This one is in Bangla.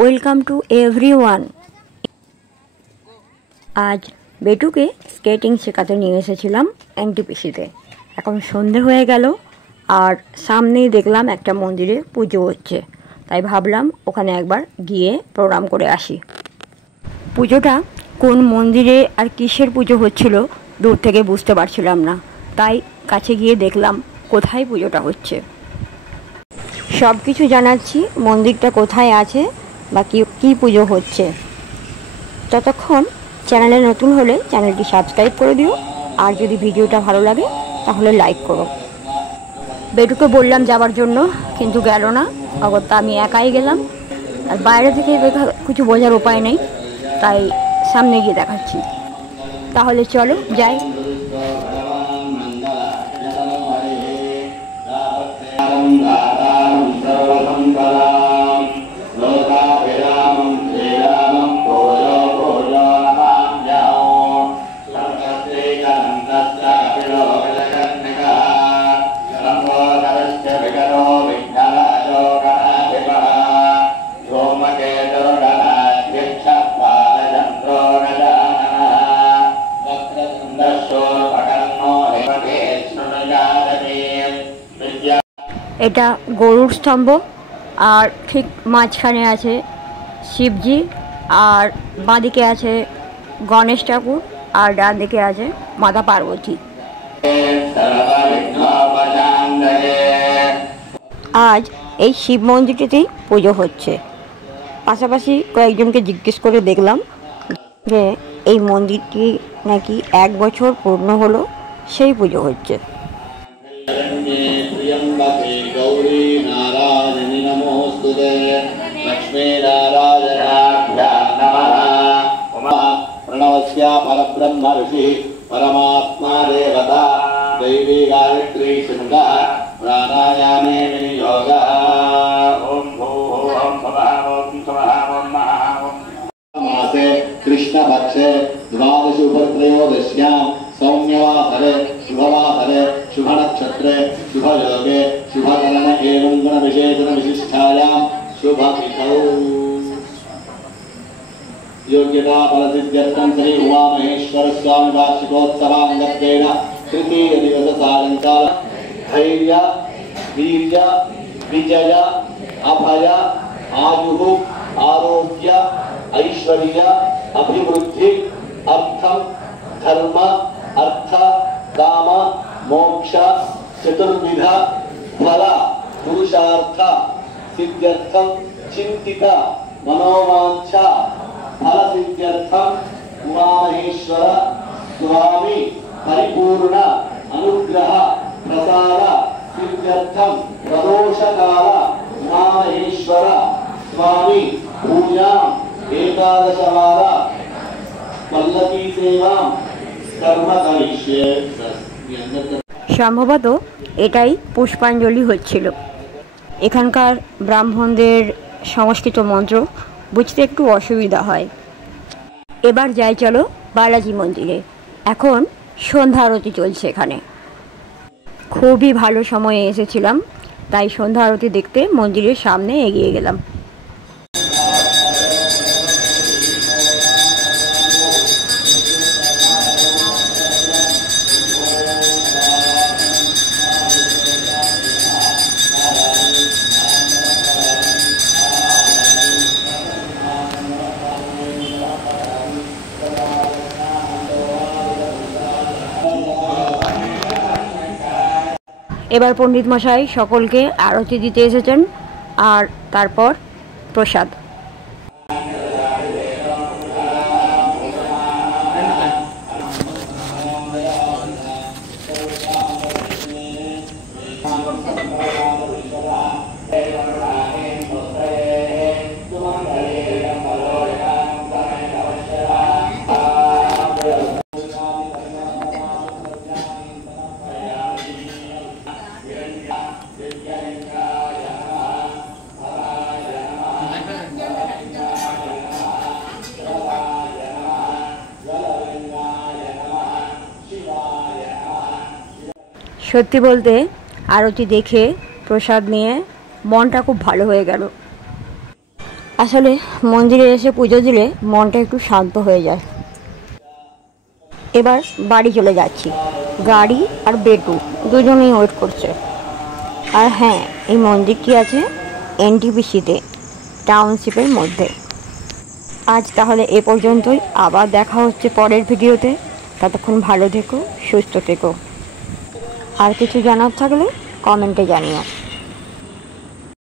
Welcome to everyone. আজ বেটুকে স্কেটিং শেখাতে নিয়ে এসেছিলাম এনটিপিসিতে। এখন সন্ধে হয়ে গেল আর সামনেই দেখলাম একটা মন্দিরে পুজো হচ্ছে, তাই ভাবলাম ওখানে একবার গিয়ে প্রণাম করে আসি। পুজোটা কোন মন্দিরে আর কিসের পুজো হচ্ছিল দূর থেকে বুঝতে পারছিলাম না, তাই কাছে গিয়ে দেখলাম কোথায় পুজোটা হচ্ছে। সব কিছু জানাচ্ছি মন্দিরটা কোথায় আছে বা কী পুজো হচ্ছে। ততক্ষণ চ্যানেলে নতুন হলে চ্যানেলটি সাবস্ক্রাইব করে দিও, আর যদি ভিডিওটা ভালো লাগে তাহলে লাইক করো। বেটুকে বললাম যাওয়ার জন্য, কিন্তু গেল না। অগত্যা আমি একাই গেলাম, আর বাইরে থেকে কিছু বোঝার উপায় নেই, তাই সামনে গিয়ে দেখাচ্ছি। তাহলে চলো যাই। এটা গরুর স্তম্ভ, আর ঠিক মাঝখানে আছে শিবজি, আর বাঁদিকে আছে গণেশ ঠাকুর, আর ডান দিকে আছে মাতা পার্বতী। আজ এই শিব মন্দিরটিতেই পুজো হচ্ছে। পাশাপাশি কয়েকজনকে জিজ্ঞেস করে দেখলাম যে এই মন্দিরটি নাকি 1 বছর পূর্ণ হলো, সেই পুজো হচ্ছে। गौरी नारायणी नमोस्तुते लक्ष्मी नारायणाभ्यां नमः। प्रणवस्य परब्रह्म ऋषिः परमात्मा देवता दैवी गायत्री छन्दः प्राणायामे विनियोगः। ॐ भूः ॐ स्वः ॐ स्वः ॐ नमः। मासे कृष्णपक्षे द्वादश उपत्रयोदश्यां सौम्यवासरे शुभवासरे शुभनक्षत्रे शुभयोगे शुभकरण एवं गुणविशेषण विशिष्टायां शुभतिथौ योग्यता फलसिद्ध्यर्थं श्री उमामहेश्वर स्वामी वार्षिकोत्सवाङ्गत्वेन तृतीय दिवस सायंकाल धैर्य वीर्य विजय अभय आयुः आरोग्य ऐश्वर्य अभिवृद्धि अर्थम धर्म अर्थ काम मोक्ष चतुर्विध फल पुरुषार्थ सिद्ध्यर्थं चिंतित मनोवांछा फल सिद्ध्यर्थं उमामहेश्वर स्वामी परिपूर्ण अनुग्रह प्रसाद सिद्ध्यर्थं प्रदोष काल उमामहेश्वर स्वामी पूजा एकादश वार पल्लवी सेवा कर्म करिष्ये। সম্ভবত এটাই পুষ্পাঞ্জলি হচ্ছিল। এখানকার ব্রাহ্মণদের সংস্কৃত মন্ত্র বুঝতে একটু অসুবিধা হয়। এবার যাই চলো বালাজি মন্দিরে। এখন সন্ধ্যা আরতি চলছে এখানে। খুবই ভালো সময়ে এসেছিলাম, তাই সন্ধ্যা আরতি দেখতে মন্দিরের সামনে এগিয়ে গেলাম। এবার পণ্ডিত মশাই সকলকে আরতি দিতে এসেছেন, আর তারপর প্রসাদ। সত্যি বলতে আরতি দেখে প্রসাদ নিয়ে মনটা খুব ভালো হয়ে গেল। আসলে মন্দিরে এসে পুজো দিলে মনটা একটু শান্ত হয়ে যায়। এবার বাড়ি চলে যাচ্ছি। গাড়ি আর বেটু দুজনেই ওয়েট করছে। আর হ্যাঁ, এই মন্দিরটি আছে এনটিপিসিতে, টাউনশিপের মধ্যে। আজ তাহলে এ পর্যন্তই, আবার দেখা হচ্ছে পরের ভিডিওতে। ততক্ষণ ভালো থেকো, সুস্থ থেকো। আর কিছু জানার থাকলে কমেন্টে জানিও।